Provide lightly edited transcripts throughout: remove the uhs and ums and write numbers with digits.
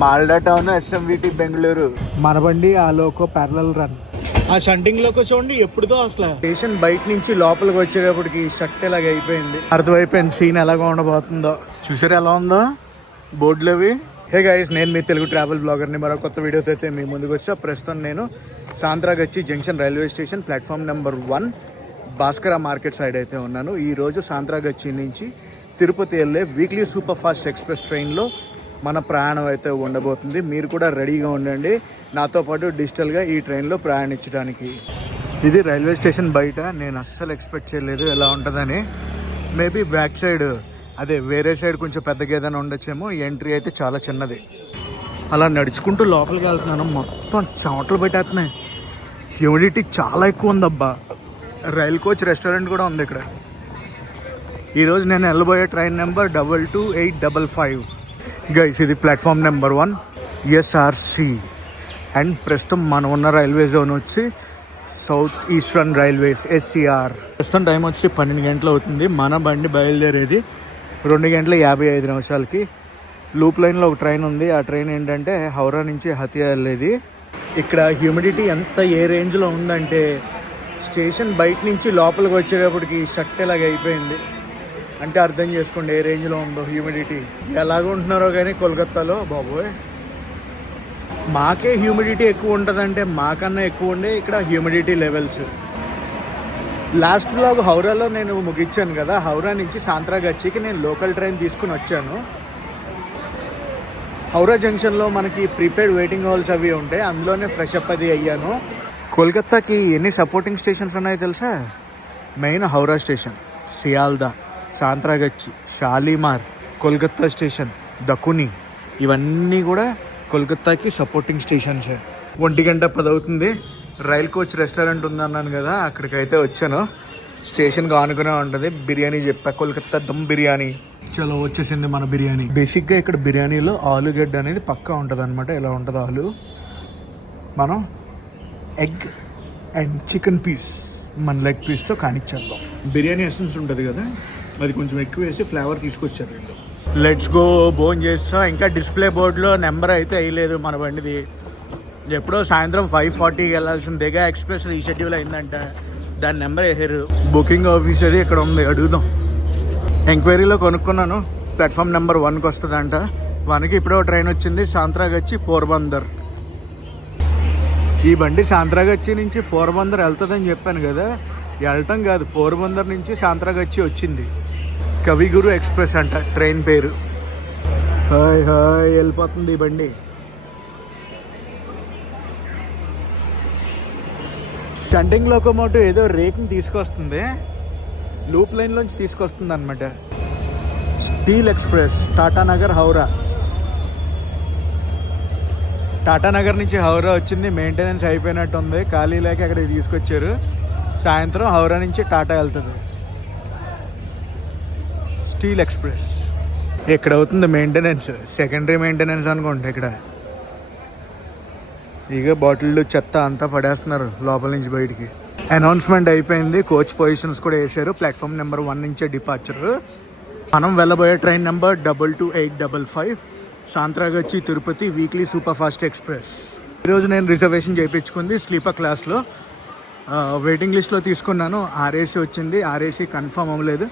Malda town SMVT Bengaluru. మన బండి ఆ లోకో ప్యారలల్ రన్. ఆ షంటింగ్ లోకో చూడండి ఎప్పుడుదో అసలు స్టేషన్ బయట నుంచి లోపలికి వచ్చేటప్పటికి షట్ ఇలాగ అయిపోయింది. అర్థమైపోయింది సీన్ ఎలాగ ఉండబోతుందో. చూసారు ఎలా ఉందో బోర్డులు అవి. హే గైస్, నేను మీ తెలుగు ట్రావెల్ బ్లాగర్ని. మరో కొత్త వీడియోతో అయితే మీ ముందుకు వచ్చా. ప్రస్తుతం నేను Santragachi junction railway station platform number 1 Bhaskara market side అయితే ఉన్నాను. ఈరోజు సాంత్రాగచ్చి నుంచి తిరుపతి వెళ్ళే వీక్లీ సూపర్ ఫాస్ట్ ఎక్స్ప్రెస్ ట్రైన్లో మన ప్రయాణం అయితే ఉండబోతుంది. మీరు కూడా రెడీగా ఉండండి నాతో పాటు డిజిటల్గా ఈ ట్రైన్లో ప్రయాణించడానికి. ఇది రైల్వే స్టేషన్ బయట. నేను అస్సలు ఎక్స్పెక్ట్ చేయలేదు ఎలా ఉంటుందని. మేబీ బ్యాక్ సైడ్ అదే వేరే సైడ్ కొంచెం పెద్దగా ఏదైనా ఉండొచ్చేమో. ఎంట్రీ అయితే చాలా చిన్నది. అలా నడుచుకుంటూ లోపలికి వెళ్తున్నాను. మొత్తం చెమటలు పెట్టేస్తున్నాయి. హ్యూమిడిటీ చాలా ఎక్కువ ఉందబ్బా. రైల్ కోచ్ రెస్టారెంట్ కూడా ఉంది ఇక్కడ. ఈరోజు నేను వెళ్ళబోయే ట్రైన్ నెంబర్ 22855. గైస్, ఇది ప్లాట్ఫామ్ నెంబర్ 1 ఎస్ఆర్సి. అండ్ ప్రస్తుతం మనం ఉన్న రైల్వే జోన్ వచ్చి సౌత్ ఈస్టర్న్ రైల్వేస్ ఎస్సీఆర్. ప్రస్తుతం టైం వచ్చి 12 గంటలు అవుతుంది. మన బండి బయలుదేరేది 2:55 లూప్ లైన్లో ఒక ట్రైన్ ఉంది. ఆ ట్రైన్ ఏంటంటే హౌరా నుంచి హతియా వెళ్ళేది. ఇక్కడ హ్యూమిడిటీ ఎంత ఏ రేంజ్లో ఉందంటే స్టేషన్ బయట నుంచి లోపలికి వచ్చేటప్పటికి షట్ ఇలాగ అయిపోయింది. అంటే అర్థం చేసుకోండి ఏ రేంజ్లో ఉందో హ్యూమిడిటీ. ఎలాగుంటున్నారో కానీ కోల్కత్తాలో బాబోయ్. మాకే హ్యూమిడిటీ ఎక్కువ ఉంటుందంటే మాకన్నా ఎక్కువ ఉండే ఇక్కడ హ్యూమిడిటీ లెవెల్స్. లాస్ట్ వ్లాగ్ హౌరాలో నేను ముగించాను కదా. హౌరా నుంచి సాంత్రాగచ్చికి నేను లోకల్ ట్రైన్ తీసుకుని వచ్చాను. హౌరా జంక్షన్లో మనకి ప్రీపెయిడ్ వెయిటింగ్ హాల్స్ అవి ఉంటాయి. అందులోనే ఫ్రెష్ అప్ అది అయ్యాను. కోల్కత్తాకి ఎన్ని సపోర్టింగ్ స్టేషన్స్ ఉన్నాయో తెలుసా? Main Howrah station, Sealdah, Santragachi, Shalimar, Kolkata station, Dankuni, ఇవన్నీ కూడా కోల్కత్తాకి సపోర్టింగ్ స్టేషన్స్. 1:10 అవుతుంది. రైల్ కోచ్ రెస్టారెంట్ ఉందన్నాను కదా, అక్కడికైతే వచ్చాను. స్టేషన్కి ఆనుకునే ఉంటుంది. బిర్యానీ చెప్పా, కోల్కత్తా దమ్ బిర్యానీ. చలో వచ్చేసింది మన బిర్యానీ. బేసిక్గా ఇక్కడ బిర్యానీలో ఆలుగడ్డ అనేది పక్కా ఉంటుంది అనమాట. ఎలా ఉంటుంది ఆలు, మనం ఎగ్ అండ్ చికెన్ పీస్ మన లెగ్ పీస్తో కానిచ్చేద్దాం. బిర్యానీ ఎసెన్స్ ఉంటుంది కదా, అది కొంచెం ఎక్కువ వేసి ఫ్లేవర్ తీసుకొచ్చారు వీళ్ళు. లెట్స్ గో భోజనం చేస్తాం. ఇంకా డిస్ప్లే బోర్డులో నెంబర్ అయితే వేయలేదు మన బండిది. ఎప్పుడో సాయంత్రం 5:40కి వెళ్ళాల్సిన దిగా ఎక్స్ప్రెస్ రీషెడ్యూల్ అయిందంట. దాని నెంబర్ వేసారు. బుకింగ్ ఆఫీసర్ ఇక్కడ ఉంది, అడుగుదాం. ఎంక్వైరీలో కొనుక్కున్నాను. ప్లాట్ఫామ్ నెంబర్ 1కి వస్తుందంట. 1కి ఇప్పుడో ట్రైన్ వచ్చింది, సాంత్రాగచ్చి పోర్బందర్. ఈ బండి సాంత్రాగచ్చి నుంచి పోర్బందర్ వెళ్తుందని చెప్పాను కదా. వెళ్ళటం కాదు, పోర్బందర్ నుంచి సాంత్రాగచ్చి వచ్చింది. కవిగురు ఎక్స్ప్రెస్ అంట ట్రైన్ పేరు. హాయ్ హాయ్ వెళ్ళిపోతుంది ఈ బండి. స్టంటింగ్ లోకోమోటివ్ ఏదో రేక్ని తీసుకొస్తుంది, లూప్ లైన్లోంచి తీసుకొస్తుంది అనమాట. Steel express Tatanagar Howrah. టాటానగర్ నుంచి హౌరా వచ్చింది. మెయింటెనెన్స్ అయిపోయినట్టు ఉంది, ఖాళీ లేక అక్కడికి తీసుకొచ్చారు. సాయంత్రం హౌరా నుంచి టాటా వెళ్తుంది. స్టీల్ ఎక్స్ప్రెస్ ఇక్కడ అవుతుంది మెయింటెనెన్స్, సెకండరీ మెయింటెనెన్స్ అనుకోండి. ఇక్కడ ఇక బాటిల్ చెత్త అంతా పడేస్తున్నారు లోపల నుంచి బయటికి. అనౌన్స్మెంట్ అయిపోయింది. కోచ్ పొజిషన్స్ కూడా వేసారు. ప్లాట్ఫామ్ నెంబర్ 1 నుంచే డిపార్చర్. మనం వెళ్ళబోయే train number 22855 Santragachi Tirupati weekly super fast express. ఈరోజు నేను రిజర్వేషన్ చేయించుకుంది స్లీపర్ క్లాస్లో. వెయిటింగ్ లిస్ట్లో తీసుకున్నాను. ఆర్ఏసీ వచ్చింది. ఆర్ఏసీ కన్ఫర్మ్ అవ్వలేదు.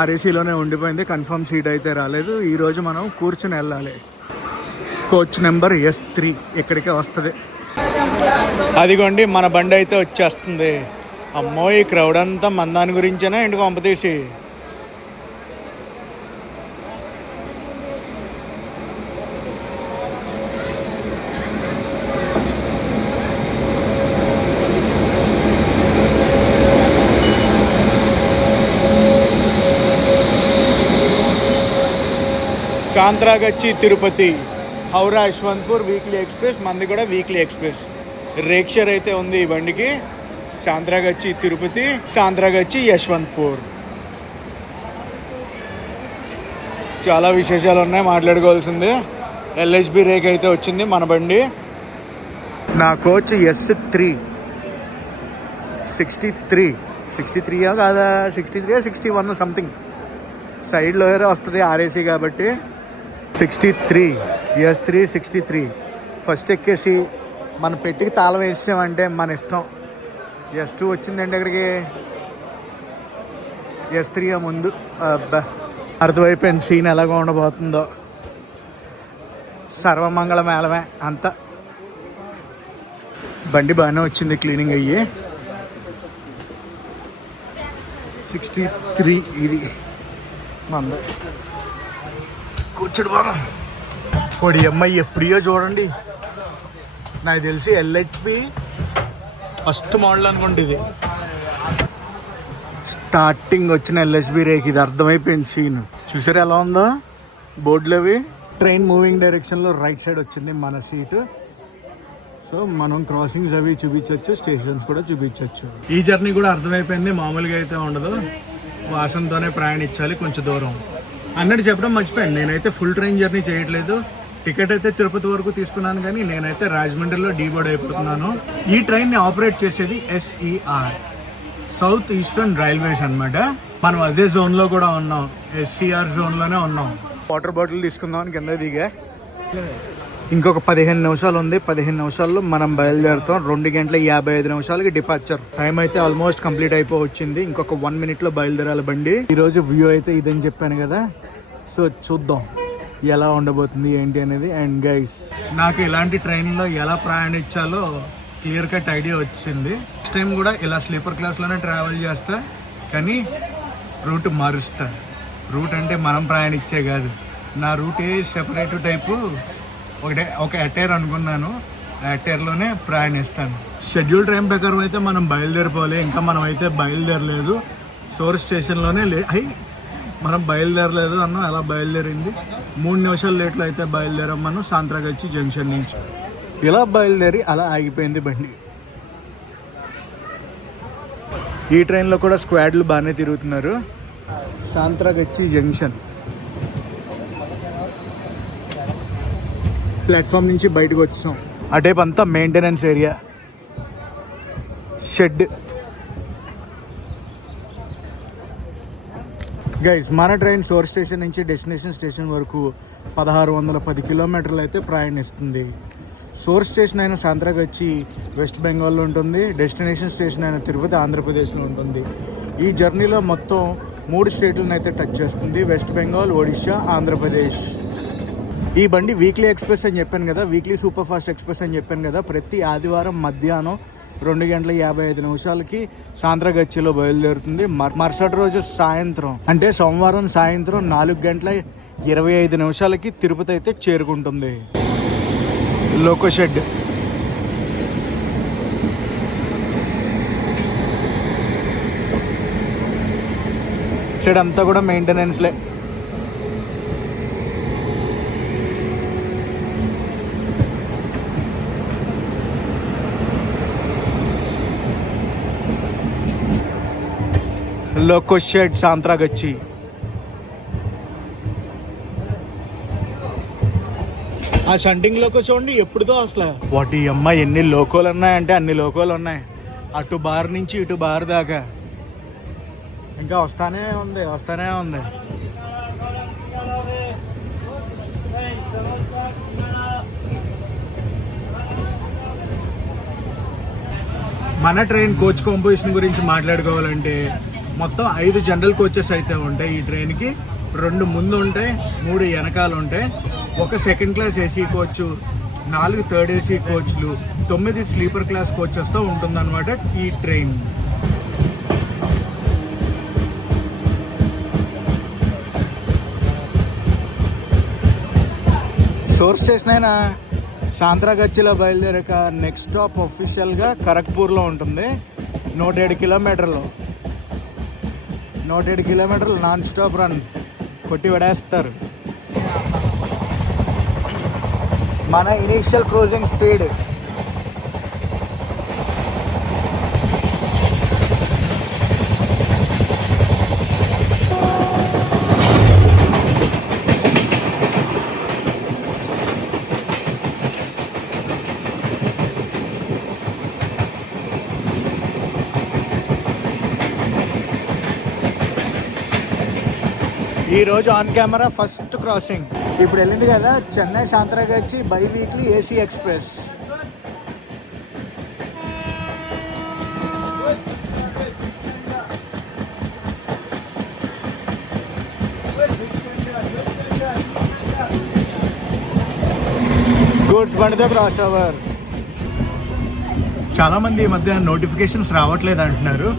ఆర్ఏసీలోనే ఉండిపోయింది. కన్ఫర్మ్ సీట్ అయితే రాలేదు. ఈరోజు మనం కూర్చుని వెళ్ళాలి. కోచ్ నెంబర్ S3 ఇక్కడికే వస్తుంది. అదిగోండి మన బండి అయితే వచ్చేస్తుంది. అమ్మో, ఈ క్రౌడ్ అంతా మందాని గురించేనా ఇంటికి పంపతీసి. సాంత్రాగచ్చి తిరుపతి, హౌరా యశ్వంత్పూర్ వీక్లీ ఎక్స్ప్రెస్. మంది కూడా వీక్లీ ఎక్స్ప్రెస్. రేక్షర్ అయితే ఉంది ఈ బండికి. సాంత్రాగచ్చి తిరుపతి, సాంత్రాగచ్చి యశ్వంత్పూర్. చాలా విశేషాలు ఉన్నాయి మాట్లాడుకోవాల్సింది. ఎల్హెచ్బి రేక్ అయితే వచ్చింది మన బండి. నా కోచ్ S3 63 కాదా, 63 61 సంథింగ్. సైడ్లో వస్తుంది ఆర్ఏసీ కాబట్టి 63. S363 ఫస్ట్ ఎక్కేసి మన పెట్టికి తాళం వేసామంటే మన ఇష్టం. S2 వచ్చిందంటే ఇక్కడికి, S3 ముందు. అబ్బా అర్థమైపోయింది సీన్ ఎలాగో ఉండబోతుందో. సర్వమంగళ మేళమే అంతా. బండి బాగానే వచ్చింది క్లీనింగ్ అయ్యి. 63 ఇది మంద. కూర్చోడు బాగా పొడి అమ్మాయి ఎప్పుడో చూడండి. నాకు తెలిసి LHP ఫస్ట్ మోడల్ అనుకోండి ఇది. స్టార్టింగ్ వచ్చిన LHP రేక్ ఇది. అర్థమైపోయింది సీన్. చూసారు ఎలా ఉందో బోర్డులు అవి. ట్రైన్ మూవింగ్ డైరెక్షన్లో రైట్ సైడ్ వచ్చింది మన సీటు. సో మనం క్రాసింగ్స్ అవి చూపించవచ్చు, స్టేషన్స్ కూడా చూపించవచ్చు. ఈ జర్నీ కూడా అర్థమైపోయింది, మామూలుగా అయితే ఉండదు. వాసనతోనే ప్రయాణించాలి కొంచెం దూరం అన్నట్టు చెప్పడం మర్చిపోయాను. నేనైతే ఫుల్ ట్రైన్ జర్నీ చేయట్లేదు. టికెట్ అయితే తిరుపతి వరకు తీసుకున్నాను, కానీ నేనైతే రాజమండ్రిలో డీబోర్డ్ అయిపోతున్నాను. ఈ ట్రైన్ని ఆపరేట్ చేసేది SER, సౌత్ ఈస్టర్న్ రైల్వేస్ అన్నమాట. మనం అదే జోన్లో కూడా ఉన్నాం, SCR జోన్లోనే ఉన్నాం. వాటర్ బాటిల్ తీసుకుందామని కింద దిగా. ఇంకొక 15 నిమిషాలు ఉంది. 15 నిమిషాల్లో మనం బయలుదేరుతాం. 2:55 డిపార్చర్. టైం అయితే ఆల్మోస్ట్ కంప్లీట్ అయిపోవచ్చింది. ఇంకొక 1 minute బయలుదేరాలి బండి. ఈరోజు వ్యూ అయితే ఇదని చెప్పాను కదా, సో చూద్దాం ఎలా ఉండబోతుంది ఏంటి అనేది. అండ్ గైస్, నాకు ఇలాంటి ట్రైన్లో ఎలా ప్రయాణించాలో క్లియర్ కట్ ఐడియా వచ్చింది. నెక్స్ట్ టైం కూడా ఇలా స్లీపర్ క్లాస్లోనే ట్రావెల్ చేస్తా, కానీ రూట్ మారుస్తా. రూట్ అంటే మనం ప్రయాణించే కాదు, నా రూటే సెపరేట్ టైపు. ఒక అటైర్ అనుకున్నాను, అటైర్లోనే ప్రయాణిస్తాను. షెడ్యూల్ టైం ప్రకారం అయితే మనం బయలుదేరిపోవాలి. ఇంకా మనం అయితే బయలుదేరలేదు. సోర్స్ స్టేషన్లోనే మనం బయలుదేరలేదు అన్న. అలా బయలుదేరింది. 3 నిమిషాలు లేట్లో అయితే బయలుదేరాం మనం సాంత్రాగచ్చి జంక్షన్ నుంచి. ఇలా బయలుదేరి అలా ఆగిపోయింది బండి. ఈ ట్రైన్లో కూడా స్క్వాడ్లు బాగానే తిరుగుతున్నారు. సాంత్రాగచ్చి జంక్షన్ ప్లాట్ఫామ్ నుంచి బయటకు వచ్చాం. అటేపు అంతా మెయింటెనెన్స్ ఏరియా, షెడ్. గైస్, మన ట్రైన్ సోర్స్ స్టేషన్ నుంచి డెస్టినేషన్ స్టేషన్ వరకు 1610 కిలోమీటర్లు అయితే ప్రయాణిస్తుంది. సోర్స్ స్టేషన్ అయిన సాంత్రాగచ్చి వెస్ట్ బెంగాల్లో ఉంటుంది. డెస్టినేషన్ స్టేషన్ అయిన తిరుపతి ఆంధ్రప్రదేశ్లో ఉంటుంది. ఈ జర్నీలో మొత్తం 3 స్టేట్లను అయితే టచ్ చేస్తుంది: వెస్ట్ బెంగాల్, ఒడిషా, ఆంధ్రప్రదేశ్. ఈ బండి వీక్లీ ఎక్స్ప్రెస్ అని చెప్పాను కదా, వీక్లీ సూపర్ ఫాస్ట్ ఎక్స్ప్రెస్ అని చెప్పాను కదా. ప్రతి ఆదివారం మధ్యాహ్నం 2:55 సాంత్రాగచ్చిలో బయలుదేరుతుంది. మరుసటి రోజు సాయంత్రం అంటే సోమవారం సాయంత్రం 4:25 తిరుపతి అయితే చేరుకుంటుంది. Loco shed. షెడ్ అంతా కూడా మెయింటెనెన్స్లే. Loco shed సాంత్రాగచ్చి. ఆ షంటింగ్ లోకో చూడండి ఎప్పుడుదో అసలు. వాటి అమ్మ ఎన్ని లోకోలు ఉన్నాయంటే అన్ని లోకోలు ఉన్నాయి. అటు బార్ నుంచి ఇటు బార్ దాకా ఇంకా వస్తానే ఉంది. మన ట్రైన్ కోచ్ కాంపోజిషన్ గురించి మాట్లాడుకోవాలంటే మొత్తం 5 జనరల్ కోచెస్ అయితే ఉంటాయి ఈ ట్రైన్కి. 2 ముందు ఉంటాయి, 3 వెనకాల ఉంటాయి. ఒక second class AC coach, 4 third AC కోచ్లు, 9 స్లీపర్ క్లాస్ కోచెస్తో ఉంటుందన్నమాట ఈ ట్రైన్. సోర్స్ స్టేషన్ అయినా సాంత్రాగచ్చిలో బయలుదేరాక నెక్స్ట్ స్టాప్ అఫీషియల్గా ఖరగ్పూర్లో ఉంటుంది. 107 కిలోమీటర్లు నాన్ స్టాప్ రన్ కొట్టి పడేస్తారు. మన ఇనీషియల్ క్రూజింగ్ స్పీడ్ ఈ రోజు ఆన్ కెమెరా ఫస్ట్ క్రాసింగ్. ఇప్పుడు వెళ్ళింది కదా Chennai Santragachi biweekly AC express. Goods బండితో క్రాస్ ఓవర్. చాలామంది ఈ మధ్య నోటిఫికేషన్స్ రావట్లేదు అంటున్నారు.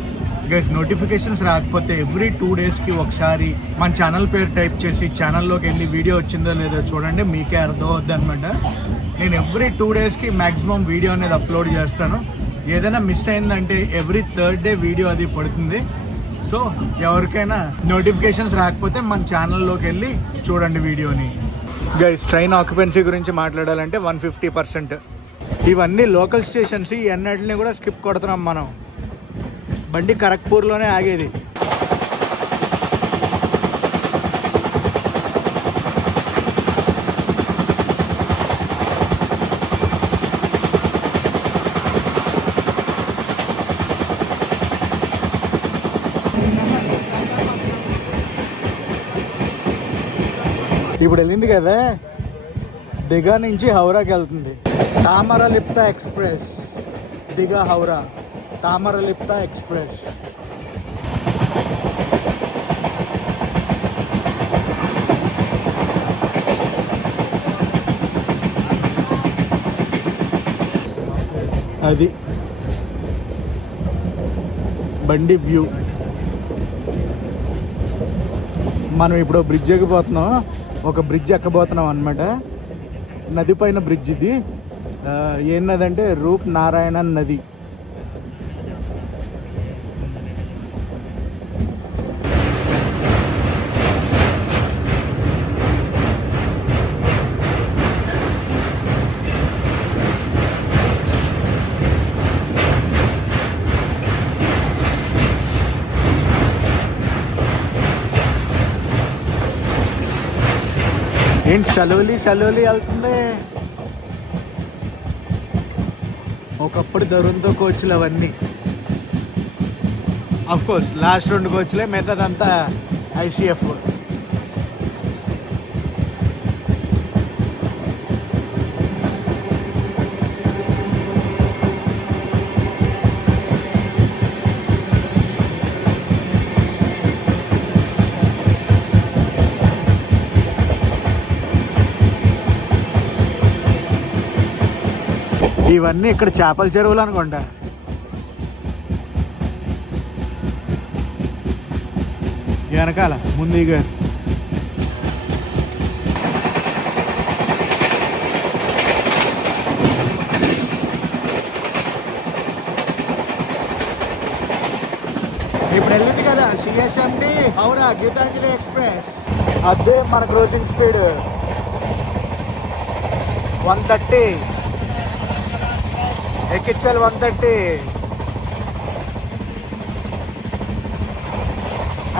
గైస్, నోటిఫికేషన్స్ రాకపోతే ఎవ్రీ 2 డేస్కి ఒకసారి మన ఛానల్ పేరు టైప్ చేసి ఛానల్లోకి వెళ్ళి వీడియో వచ్చిందో లేదో చూడండి, మీకే అర్థం అవుద్ది అనమాట. నేను ఎవ్రీ 2 డేస్కి మ్యాక్సిమం వీడియో అనేది అప్లోడ్ చేస్తాను. ఏదైనా మిస్ అయిందంటే ఎవ్రీ 3rd డే వీడియో అది పడుతుంది. సో ఎవరికైనా నోటిఫికేషన్స్ రాకపోతే మన ఛానల్లోకి వెళ్ళి చూడండి వీడియోని. గైస్, ట్రైన్ ఆక్యుపెన్సీ గురించి మాట్లాడాలంటే 150%. ఇవన్నీ లోకల్ స్టేషన్స్. ఈ అన్నిటిని కూడా స్కిప్ కొడుతున్నాం మనం. బండి ఖరగ్పూర్లోనే ఆగేది. ఇప్పుడు వెళ్ళింది కదా దిగా నుంచి హౌరాకి వెళ్తుంది. తామరలిప్త ఎక్స్ప్రెస్. దిగా హౌరా తామరలిప్త ఎక్స్ప్రెస్. అది బండి వ్యూ. మనం ఇప్పుడు బ్రిడ్జ్ ఎక్కిపోతున్నాం. ఒక బ్రిడ్జ్ ఎక్కబోతున్నాం అనమాట. నది పైన బ్రిడ్జ్ ఇది. ఏం నది అంటే రూప్ నారాయణ నది. ఏంటి సలోలి వెళ్తుంది. ఒకప్పుడు దొరంతో కోచ్లు అవన్నీ. కోర్స్ లాస్ట్ 2 కోచ్లే, మిగతాదంతా ఐసీఎఫ్. ఇవన్నీ ఇక్కడ చేపల చెరువులు అనుకుంటా. వెనకాల ముందుగా ఇప్పుడు వెళ్ళింది కదా సిఎస్ఎండి హౌరా గీతాంజలి ఎక్స్ప్రెస్. అదే మన క్రూజింగ్ స్పీడ్ 130. ఎక్కించాలి 130.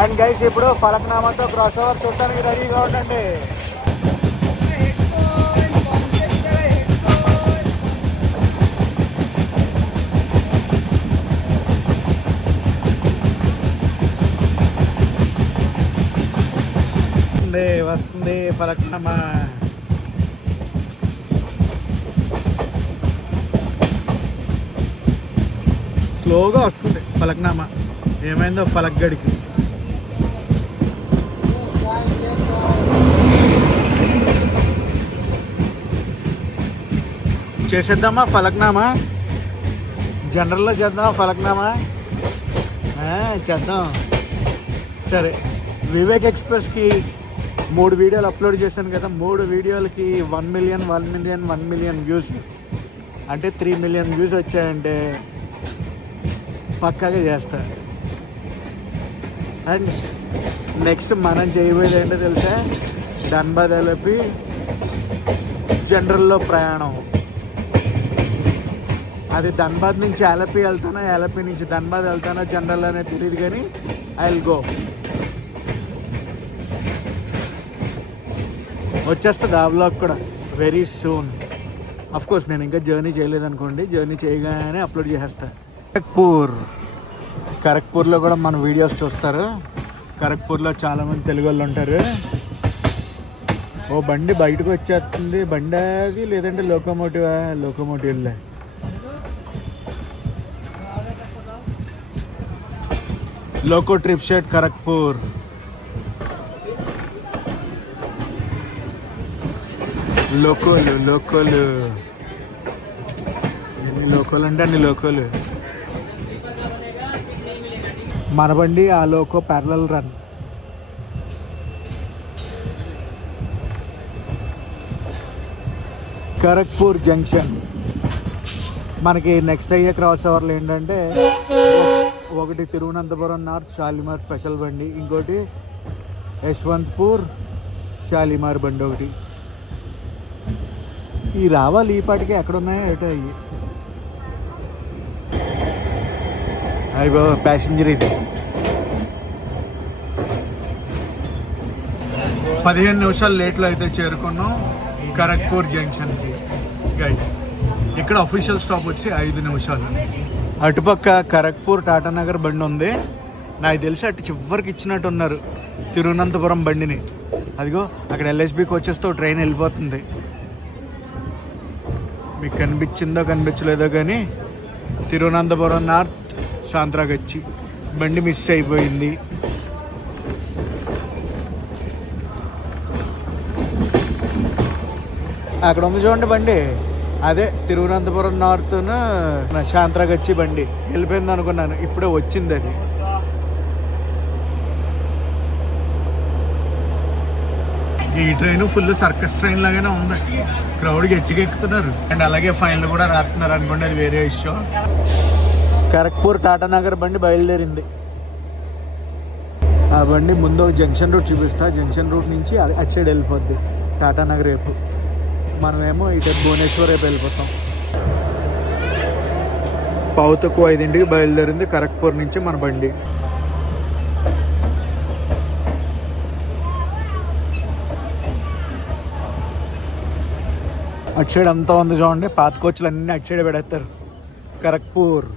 అండ్ గైస్, ఇప్పుడు ఫలక్నామాతో క్రాస్ ఓవర్ చూడటానికి రెడీగా ఉండండి. వస్తుంది ఫలక్నామా. స్లోగా వస్తుంది ఫలక్నామా. ఏమైందో ఫలక్ గడికి. చేసేద్దామా ఫలక్నామా? జనరల్లో చేద్దామా ఫలక్నామా? చేద్దాం. సరే, వివేక్ ఎక్స్ప్రెస్కి 3 వీడియోలు అప్లోడ్ చేశాను కదా. 3 వీడియోలకి 1 మిలియన్ వ్యూస్. అంటే 3 మిలియన్ వ్యూస్ వచ్చాయంటే పక్కాగా చేస్తా. అండ్ నెక్స్ట్ మనం చేయబోయేది ఏంటో తెలుసా? ధన్బాద్ ఎలపి జనరల్లో ప్రయాణం. అది ధన్బాద్ నుంచి ఎలపి వెళ్తానా, ఎలపి నుంచి ధన్బాద్ వెళ్తానా జనరల్ అనేది తెలియదు, కానీ ఐ విల్ గో. వచ్చేస్తుంది ఆ వ్లాగ్ కూడా వెరీ సూన్. కోర్స్ నేను ఇంకా జర్నీ చేయలేదనుకోండి, జర్నీ చేయగానే అప్లోడ్ చేసేస్తా. ఖరగ్పూర్లో కూడా మన వీడియోస్ చూస్తారు. ఖరగ్పూర్లో చాలామంది తెలుగు వాళ్ళు ఉంటారు. ఓ బండి బయటకు వచ్చేస్తుంది. బండి అది లేదంటే లోకోమోటివ్లే. Loco trip shed Kharagpur. లోకోలు ఎన్ని లోకోలు అంటే అన్ని లోకోలు. మన బండి ఆ loco parallel run. Kharagpur junction. మనకి నెక్స్ట్ అయ్యే క్రాస్ ఓవర్లు ఏంటంటే ఒకటి తిరువనంతపురం నార్త్ షాలిమార్ స్పెషల్ బండి, ఇంకోటి యశ్వంత్పూర్ షాలిమార్ బండి ఒకటి. ఈ రావాలి ఈ పాటికి ఎక్కడున్నాయో ఏటో అయ్యి. అయ్యి బాబా ప్యాసింజర్ ఇది. 15 నిమిషాలు లేట్లో అయితే చేరుకున్నాం ఖరగ్పూర్ జంక్షన్కి గైస్. ఇక్కడ అఫీషియల్ స్టాప్ వచ్చి 5 నిమిషాలు. అటుపక్క ఖరగ్పూర్ టాటానగర్ బండి ఉంది. నాకు తెలిసి అటు చివరికి ఇచ్చినట్టు ఉన్నారు తిరువనంతపురం బండిని. అదిగో అక్కడ ఎల్ఎస్బికి వచ్చేస్తే ట్రైన్ వెళ్ళిపోతుంది. మీకు కనిపించలేదో కానీ తిరువనంతపురం నార్త్ సాంత్రాగచ్చి బండి మిస్ అయిపోయింది. అక్కడ ఉంది చూడండి బండి, అదే తిరువనంతపురం నార్త్ సాంత్రాగచ్చి బండి. వెళ్ళిపోయింది అనుకున్నాను, ఇప్పుడే వచ్చింది అది. ఈ ట్రైన్ ఫుల్ సర్కస్ ట్రైన్ లాగానే ఉంది. క్రౌడ్ గట్టిగా ఎక్కుతున్నారు అండ్ అలాగే ఫైన్లు కూడా రాస్తున్నారు అనుకోండి, అది వేరే ఇష్యూ. ఖరగ్పూర్ టాటానగర్ బండి బయలుదేరింది. ఆ బండి ముందు ఒక జంక్షన్ రూట్ చూపిస్తా. జంక్షన్ రూట్ నుంచి అటు సైడ్ వెళ్ళిపోద్ది టాటానగర్ రేపు. మనమేమో ఇటు భువనేశ్వర్ రేపు వెళ్ళిపోతాం. 4:45 బయలుదేరింది ఖరగ్పూర్ నుంచి మన బండి. అటు సైడ్ అంతా ఉంది చూడండి, పాత కోచ్లు అన్నీ అటు సైడ్ పెడతారు. ఖరగ్పూర్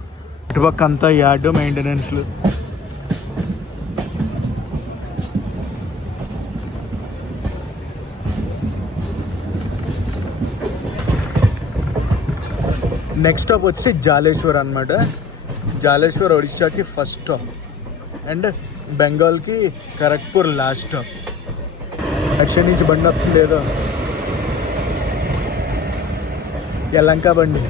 ఇటుపక్క అంతా యార్డు మెయింటెనెన్స్లు. నెక్స్ట్ స్టాప్ వచ్చి జాలేశ్వర్ అనమాట. జాలేశ్వర్ ఒడిశాకి ఫస్ట్ స్టాప్ అండ్ బెంగాల్కి ఖరగ్పూర్ లాస్ట్ స్టాప్. అటు నుంచి బండి వస్తుంది ఏదో యలంక బండి.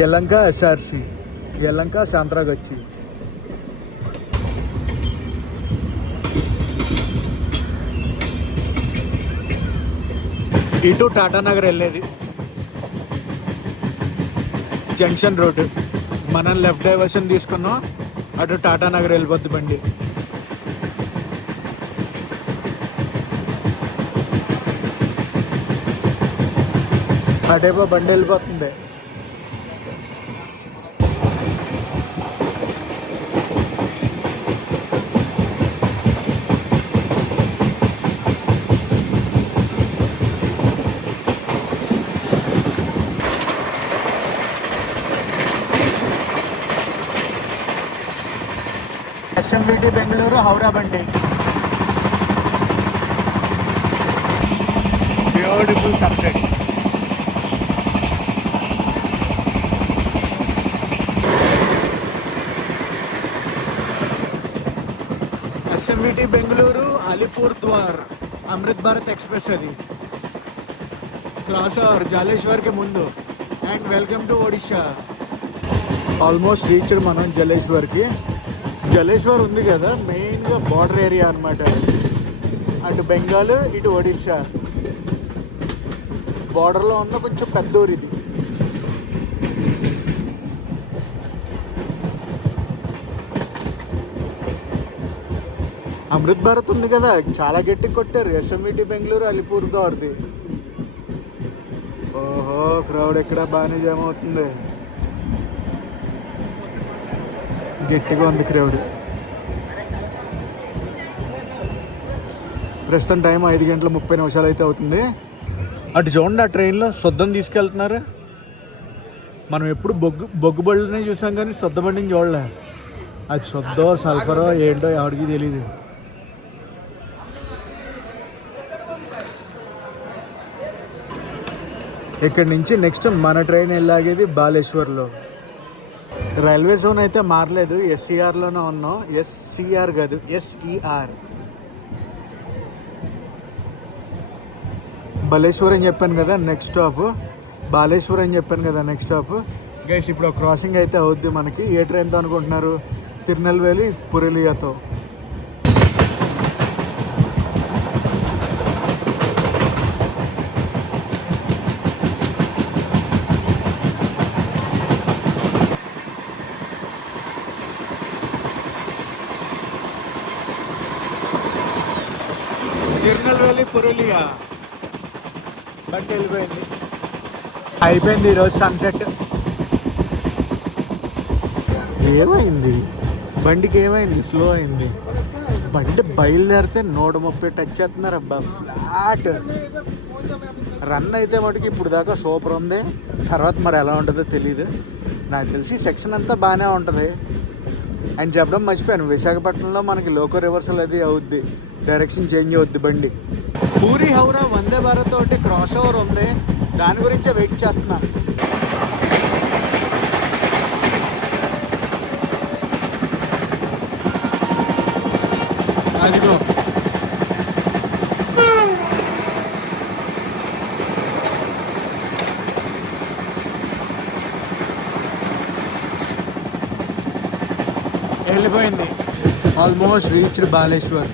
యలంక ఎస్ఆర్సి, యలంక సాంత్రాగచ్చి. ఇటు టాటానగర్ వెళ్ళేది జంక్షన్ రోడ్. మనం లెఫ్ట్ డైవర్షన్ తీసుకున్నాం, అటు టాటానగర్ వెళ్ళిపోద్ది బండి. అటేపో బండి వెళ్ళిపోతుంది. ఎస్ఎంవిటి బెంగళూరు హౌరా బండి. Beautiful sunset. SMVT Bengaluru Alipurduar Amrit Bharat express. అది క్రాస్ ఓవర్ జాలేశ్వర్కి ముందు. And welcome to Odisha. Almost reached మనం జలేశ్వర్కి. జలేశ్వర్ ఉంది కదా మెయిన్గా బార్డర్ ఏరియా అనమాట. అటు బెంగాల్ ఇటు ఒడిశా బార్డర్లో ఉన్న కొంచెం పెద్ద ఊరు ఇది. అమృత్ భారత్ ఉంది కదా, చాలా గట్టి కొట్టారు. ఎస్ఎంవిటి బెంగళూరు అలీపూర్ ద్వార్ది. ఓహో క్రౌడ్ ఎక్కడ బాగానే జామ్ అవుతుంది. గట్టిగా ఉంది క్రౌడ్. ప్రస్తుతం టైం 5:30 అయితే అవుతుంది. అటు చూడండి, ఆ ట్రైన్లో శుద్ధం తీసుకెళ్తున్నారు. మనం ఎప్పుడు బొగ్గు బళ్ళనే చూసాం కానీ శుద్ధ బండిని చూడలే. అది శుద్ధో సల్ఫరో ఏంటో ఎవరికి తెలీదు. ఇక్కడి నుంచి నెక్స్ట్ మన ట్రైన్ వెళ్ళాగేది బాలేశ్వర్లో. రైల్వే జోన్ అయితే మారలేదు, ఎస్సీఆర్లోనే ఉన్నాం. ఎస్సీఆర్ కాదు, ఎస్ఈఆర్. బాలేశ్వర్ అని చెప్పాను కదా నెక్స్ట్ స్టాప్, బాలేశ్వర్ అని చెప్పాను కదా నెక్స్ట్ స్టాప్. గైస్ ఇప్పుడు క్రాసింగ్ అయితే అవుద్ది మనకి. ఏ ట్రైన్తో అనుకుంటున్నారు? తిరునెల్వేలి పురులియాతో. తిరునెల్వేలి పురులియా బండి వెళ్ళిపోయింది. అయిపోయింది ఈరోజు సన్సెట్. ఏమైంది బండికి? ఏమైంది? స్లో అయింది బండి. బయలుదేరితే 130 టచ్ చేస్తున్నారు అబ్బా. ఫ్లాట్ రన్ అయితే మటుకు ఇప్పుడు దాకా సూపర్ ఉంది. తర్వాత మరి ఎలా ఉంటుందో తెలీదు. నాకు తెలిసి సెక్షన్ అంతా బాగానే ఉంటుంది అని చెప్పడం మర్చిపోయాను. విశాఖపట్నంలో మనకి లోకో రివర్సల్ అది అవుద్ది, డైరెక్షన్ చేంజ్ అవుద్ది బండి. పూరి హౌరా వందే భారత్ తోటి క్రాస్ ఓవర్ ఉంది, దాని గురించే వెయిట్ చేస్తున్నా. అదిగో వెళ్ళిపోయింది. Almost reached Baleswar.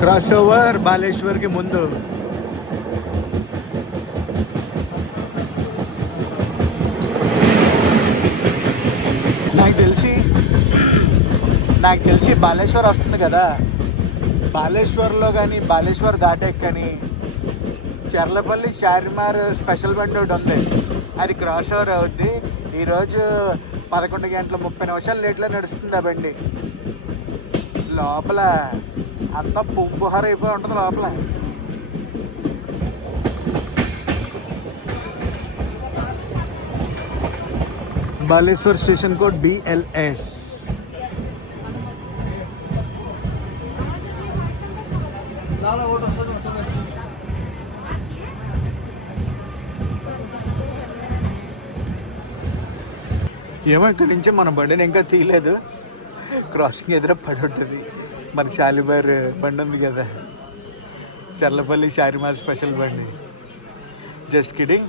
Cross over బాలేశ్వర్కి ముందు. నాకు తెలిసి బాలేశ్వర్ వస్తుంది కదా, బాలేశ్వర్లో కానీ బాలేశ్వర్ ఘాటెక్ కానీ చర్లపల్లి చార్మినార్ స్పెషల్ బండి ఒకటి ఉంది, అది క్రాస్ ఓవర్ అవుద్ది. ఈరోజు 11:30 లేట్లో నడుస్తుంది ఆ బండి. లోపల అంతా పుంపుహార అయిపోయి ఉంటుంది లోపల. Baleshwar station code BLS. ఏమో ఇక్కడి నుంచి మన బండిని ఇంకా తీయలేదు, క్రాసింగ్ ఎదుర పడి ఉంటుంది. మన షాలిమార్ బండి ఉంది కదా, చర్లపల్లి చార్మినార్ స్పెషల్ బండి. Just kidding.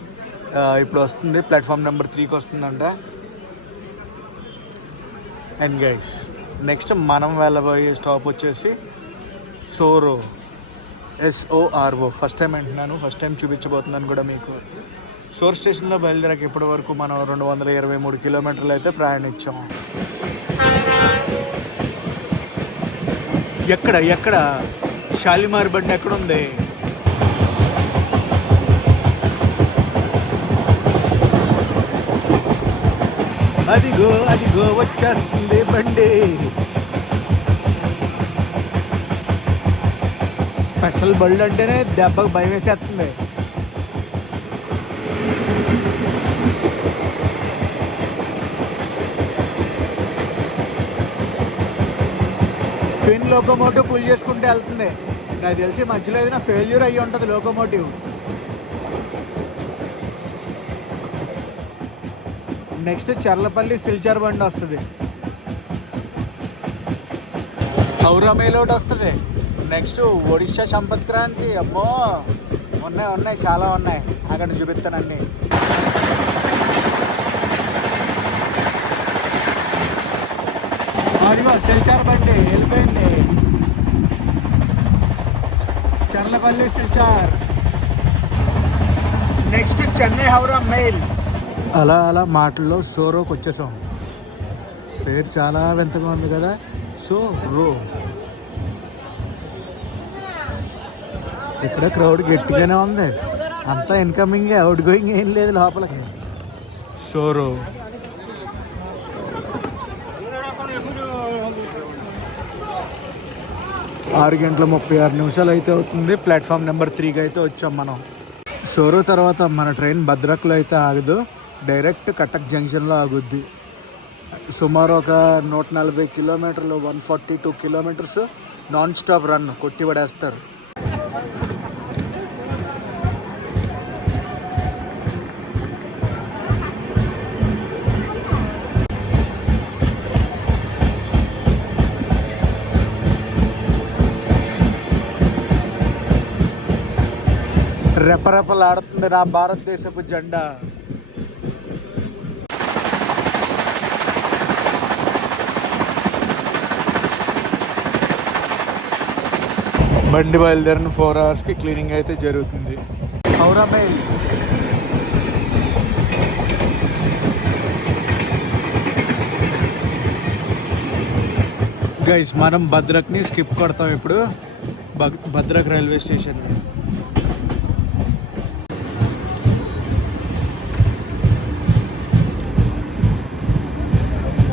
ఇప్పుడు వస్తుంది, ప్లాట్ఫామ్ నెంబర్ 3కి వస్తుందంట. అండ్ గైస్ నెక్స్ట్ మనం వెళ్ళబోయే స్టాప్ వచ్చేసి సోరో, SORO. ఫస్ట్ టైం అంటున్నాను, ఫస్ట్ టైం చూపించబోతున్నాను కూడా మీకు. సోర్ స్టేషన్లో బయలుదేరాక ఇప్పటి వరకు మనం 223 కిలోమీటర్లు అయితే ప్రయాణించాము. ఎక్కడ షాలిమార్ బండి ఎక్కడుంది? అదిగో వచ్చేస్తుంది బండి. స్పెషల్ బళ్ళు అంటేనే దెబ్బకు భయం వేసేస్తుంది. ట్విన్ లోకోమోటివ్ పుల్ చేసుకుంటే వెళ్తుంది. నాకు తెలిసి మధ్యలో ఏదైనా ఫెయిల్యూర్ అయ్యి ఉంటుంది లోకోమోటివ్. నెక్స్ట్ చర్లపల్లి సిల్చార్ బండి వస్తుంది, హౌరా మేలోటి వస్తుంది. నెక్స్ట్ ఒడిశా సంపత్ క్రాంతి. అమ్మో ఉన్నాయి చాలా ఉన్నాయి, అక్కడ చూపిస్తాను అన్నీ. అదిగో సిల్చార్ బండి వెళ్ళిపోయింది, చర్లపల్లి సిల్చార్. Next Chennai Howrah mail. అలా మాటల్లో సోరోకి వచ్చేసాం. పేరు చాలా వింతగా ఉంది కదా, సోరో. ఇక్కడ క్రౌడ్ గట్టిగానే ఉంది, అంతా ఇన్కమింగ్, అవుట్ గోయింగ్ ఏం లేదు లోపలికి. సోరో 6:36 అయితే అవుతుంది. ప్లాట్ఫామ్ నెంబర్ 3కి అయితే వచ్చాం మనం. షోరూ తర్వాత మన ట్రైన్ భద్రక్లో అయితే ఆగదు, డైరెక్ట్ కటక్ జంక్షన్లో ఆగుద్ది. సుమారు ఒక 140 కిలోమీటర్లు, 142 కిలోమీటర్స్ నాన్ స్టాప్ రన్ కొట్టి పడేస్తారు. రెపరెపలాడుతుంది నా భారతదేశపు జెండా. బండి బయలుదేరిన 4 అవర్స్కి క్లీనింగ్ అయితే జరుగుతుంది. హౌరా మెయిల్. గైస్ మనం భద్రక్ని స్కిప్ కొడతాం ఇప్పుడు. Bhadrak railway station.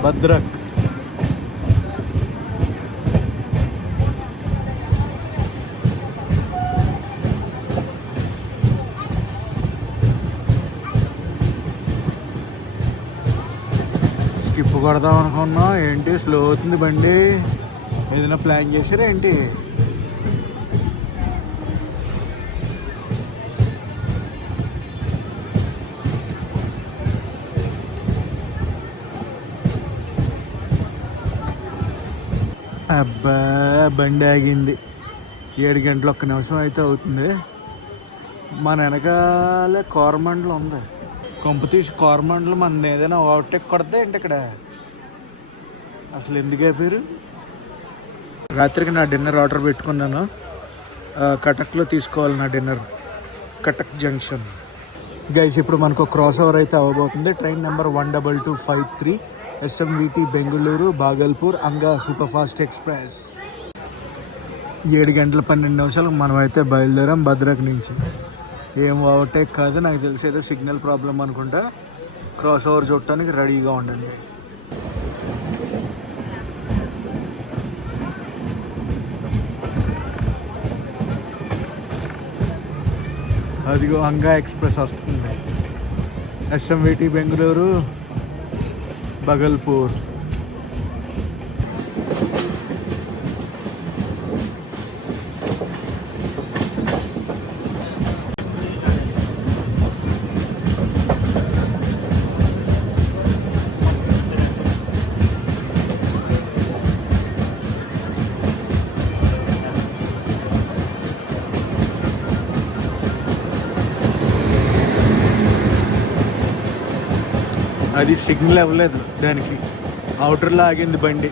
Bhadrak skip కొడదాం అనుకున్నాం. ఏంటి స్లో అవుతుంది బండి? ఏదైనా ప్లాన్ చేశారా ఏంటి? అబ్బా బండి ఆగింది. 7 గంటల 1 నిమిషం అయితే అవుతుంది. మన వెనకాలే కోరమండలు ఉంది. కొంపతీసి కోరమండలు మన ఏదైనా ఓవర్టేక్ కొడితే ఏంటి ఇక్కడ? అసలు ఎందుకు అయిపోయారు? రాత్రికి నా డిన్నర్ ఆర్డర్ పెట్టుకున్నాను. కటక్లో తీసుకోవాలి నా డిన్నర్. కటక్ జంక్షన్. గైస్ ఇప్పుడు మనకు క్రాస్ ఓవర్ అయితే అవ్వబోతుంది. Train number 12253 SMVT Bengaluru Bhagalpur Anga super fast express. 7 గంటల 12 నిమిషాలకు మనం అయితే బయలుదేరాం భద్రక్ నుంచి. ఏం ఓవర్టేక్ కాదు, నాకు తెలిసి ఏదో సిగ్నల్ ప్రాబ్లం అనుకుంటా. క్రాస్ ఓవర్ చూడటానికి రెడీగా ఉండండి. అదిగో అంగా ఎక్స్ప్రెస్ వస్తుంది. SMVT బెంగళూరు భాగల్పూర్. అది సిగ్నల్ ఇవ్వలేదు, దానికి అవుటర్లో ఆగింది బండి.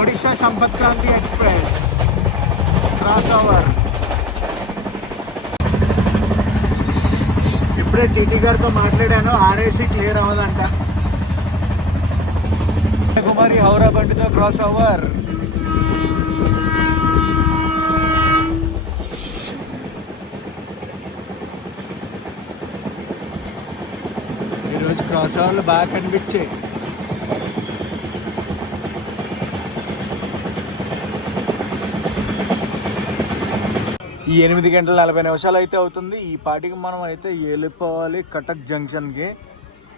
Odisha Sampark Kranti express cross over. ఇప్పుడే టీటీ గారితో మాట్లాడాను, RAC క్లియర్ అవ్వదంట. కన్యాకుమారి హౌరా బండితో క్రాస్ ఓవర్. ఈరోజు క్రాస్ ఓవర్లు బాగా కనిపించాయి. ఈ 8 గంటల 40 నిమిషాలు అయితే అవుతుంది. ఈ పాటికి మనం అయితే వెళ్ళిపోవాలి కటక్ జంక్షన్కి,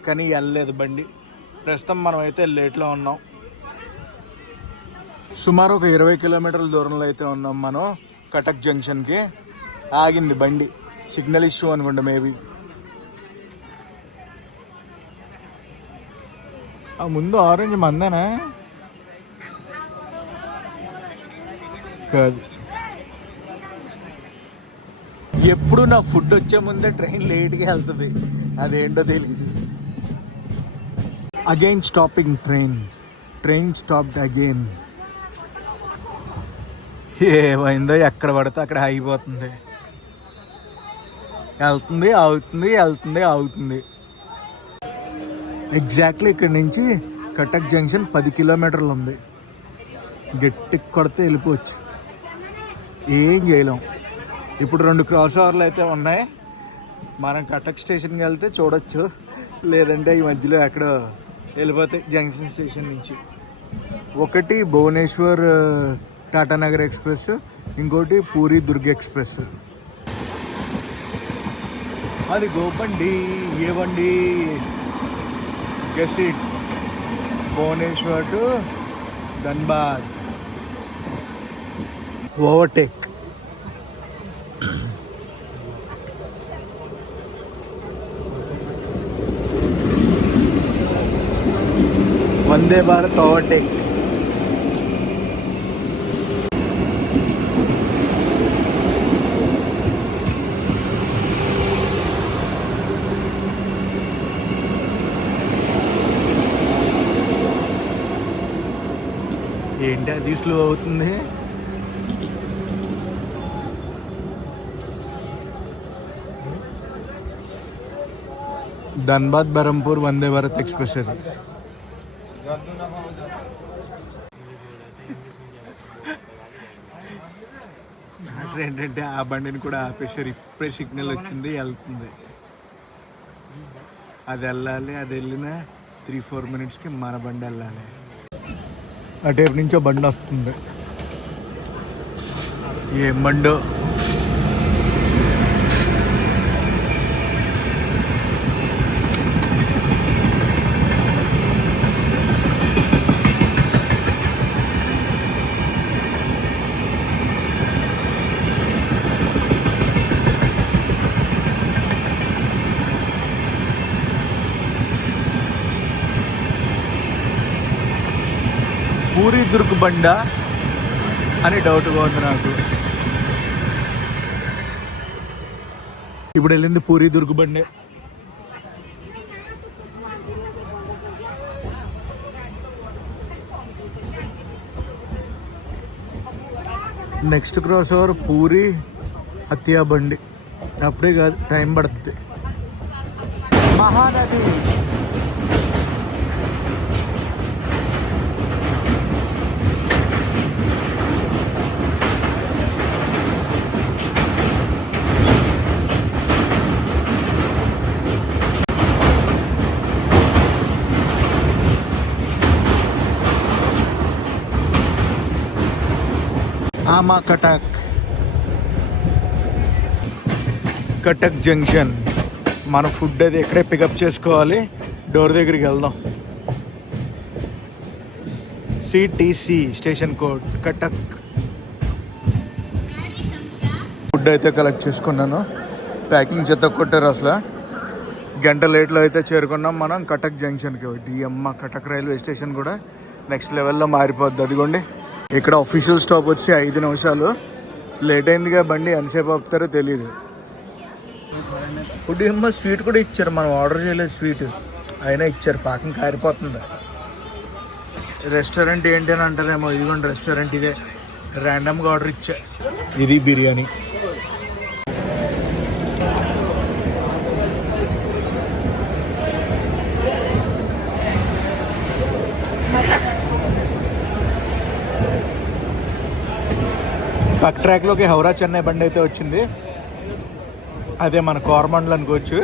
కానీ వెళ్ళలేదు బండి. ప్రస్తుతం మనం అయితే లేట్లో ఉన్నాం. సుమారు ఒక 20 కిలోమీటర్ల దూరంలో అయితే ఉన్నాం మనం కటక్ జంక్షన్కి. ఆగింది బండి, సిగ్నల్ ఇష్యూ అనుకుంటా మేబీ. ముందు ఆరెంజ్ మందేనా? కాదు, ఎప్పుడు నా ఫుడ్ వచ్చే ముందే ట్రైన్ లేట్గా వెళ్తుంది, అదేంటో తెలియదు. Again stopping train stopped again. ఏమైందో ఎక్కడ పడితే అక్కడ ఆగిపోతుంది, వెళ్తుంది ఆగుతుంది, వెళ్తుంది ఆగుతుంది. ఎగ్జాక్ట్లీ ఇక్కడ నుంచి కటక్ జంక్షన్ 10 కిలోమీటర్లు ఉంది. గట్టి కొడితే వెళ్ళిపోవచ్చు, ఏం చేయలేం. ఇప్పుడు 2 క్రాస్ ఓవర్లు అయితే ఉన్నాయి. మనం కటక్ స్టేషన్కి వెళ్తే చూడొచ్చు, లేదంటే ఈ మధ్యలో ఎక్కడో వెళ్ళిపోతాయి జంక్షన్ స్టేషన్ నుంచి. ఒకటి భువనేశ్వర్ టాటానగర్ ఎక్స్ప్రెస్, ఇంకోటి పూరి దుర్గ్ ఎక్స్ప్రెస్. అది గోబండి ఏ బండి guess it. Bhubaneswar to Dhanbad. Overtake. Vande Bharat overtake. ఏంటి అది స్లో అవుతుంది? ధన్బాద్ బరంపూర్ వందే భారత్ ఎక్స్ప్రెస్ అది. ఏంటంటే ఆ బండిని కూడా ఆపేశారు. ఇప్పుడే సిగ్నల్ వచ్చింది, వెళ్తుంది. అది వెళ్ళాలి, అది వెళ్ళిన 3-4 మినిట్స్కి మన బండి వెళ్ళాలి. అటేపు నుంచో బండి వస్తుంది. ఏం బండో పూరి దుర్గ్ బండా అని డౌట్గా ఉంది నాకు. ఇప్పుడు వెళ్ళింది పూరి దుర్గ్ బండే. నెక్స్ట్ క్రాస్ ఓవర్ పూరి హత్యా బండి. అప్పుడే కాదు, టైం పడుతుంది. మహానది. ఆమా కటక్ జంక్షన్. మన ఫుడ్ అది ఎక్కడే పికప్ చేసుకోవాలి. డోర్ దగ్గరికి వెళ్దాం. CTC station code Cuttack. Food అయితే కలెక్ట్ చేసుకున్నాను. ప్యాకింగ్ చెత్త కొట్టారు అసలు. గంట లేట్లో అయితే చేరుకున్నాం మనం కటక్ జంక్షన్కి. ఈ అమ్మ కటక్ రైల్వే స్టేషన్ కూడా నెక్స్ట్ లెవెల్లో మారిపోద్ది. అదిగోండి ఇక్కడ అఫీషియల్ స్టాప్ వచ్చి 5 నిమిషాలు. లేట్ అయిందిగా బండి, ఎంతసేపు ఆపుతారో తెలీదు. ఫుడ్ ఏమో స్వీట్ కూడా ఇచ్చారు, మనం ఆర్డర్ చేయలేదు స్వీట్, అయినా ఇచ్చారు. పాకం కారిపోతుంది. రెస్టారెంట్ ఏంటి అని అంటారేమో, ఇదిగోండి రెస్టారెంట్ ఇదే. ర్యాండమ్గా ఆర్డర్ ఇచ్చా. ఇది బిర్యానీ. పక్క ట్రాక్లోకి హౌరా చెన్నై బండి అయితే వచ్చింది. అదే మన కోరమండల్ అనుకోవచ్చు.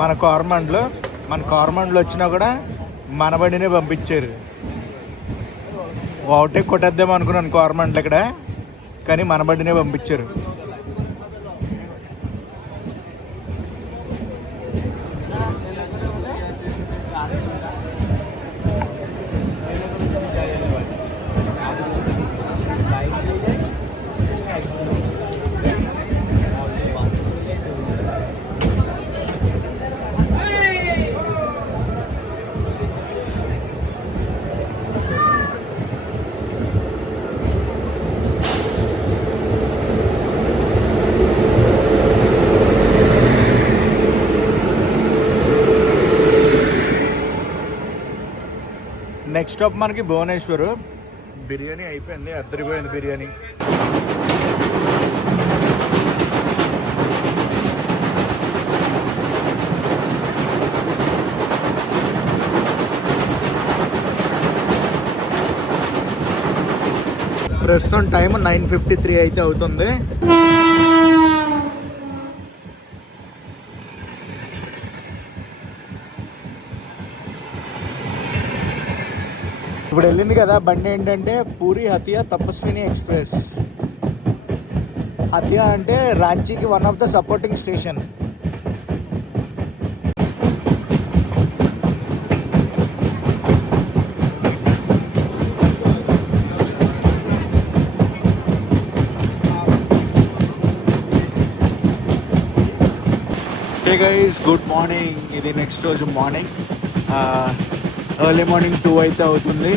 మన కోరమండల్ వచ్చినా కూడా మన బండినే పంపించారు. ఓవర్టేక్ కొట్టేద్దాం అనుకున్నాను కోరమండల్ ఇక్కడ, కానీ మన బండినే పంపించారు. నెక్స్ట్ స్టాప్ మనకి భువనేశ్వర్. బిర్యానీ అయిపోయింది, అద్దరిపోయింది బిర్యానీ. ప్రస్తుతం టైం 9:53 అయితే అవుతుంది. ఇప్పుడు వెళ్ళింది కదా బండి ఏంటంటే పూరి హతియా తపస్విని ఎక్స్ప్రెస్. హతియా అంటే రాంచీకి one of the supporting station. Hey guys, good morning. ఇది నెక్స్ట్ రోజు మార్నింగ్, ఎర్లీ మార్నింగ్ 2 అయితే అవుతుంది.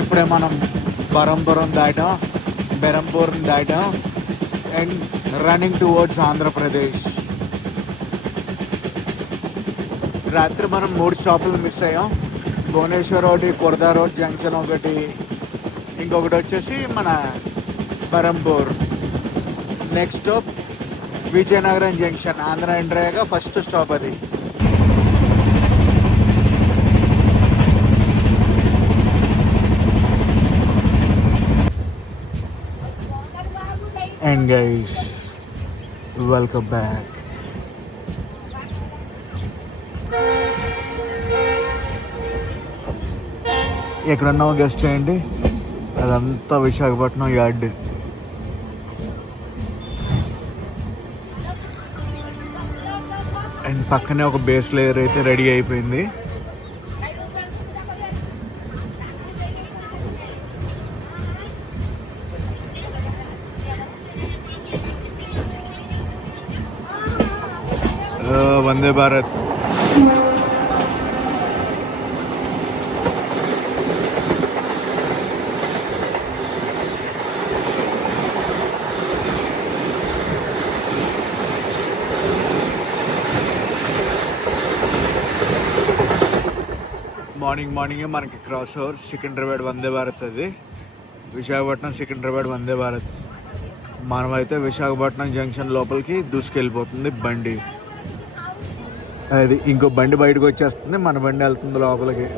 ఇప్పుడే మనం బరంపురం దాటాం, బెరంపూర్ దాటాం అండ్ రన్నింగ్ టువర్డ్స్ ఆంధ్రప్రదేశ్. రాత్రి మనం 3 స్టాపులు మిస్ అయ్యాం. భువనేశ్వర్ ఒకటి, కుర్దా రోడ్ జంక్షన్ ఒకటి, ఇంకొకటి వచ్చేసి మన Barampur. Next stop Vizianagaram junction. Andhra enter అయ్యాక ఫస్ట్ స్టాప్ అది. And guys, welcome back. ఎక్కడున్నామో గెస్ట్ చేయండి. అదంతా విశాఖపట్నం యార్డ్. అండ్ పక్కనే ఒక బేస్ లేయర్ అయితే రెడీ అయిపోయింది. వందే భారత్. మార్నింగ్ మనకి క్రాస్ ఓవర్ సికింద్రాబాద్ వందే భారత్. అది విశాఖపట్నం సికింద్రాబాద్ వందే భారత్. మనమైతే విశాఖపట్నం జంక్షన్ లోపలికి దూసుకెళ్ళిపోతుంది బండి. అది ఇంకో బండి బయటకు వచ్చేస్తుంది, మన బండి వెళ్తుంది లోపలికి.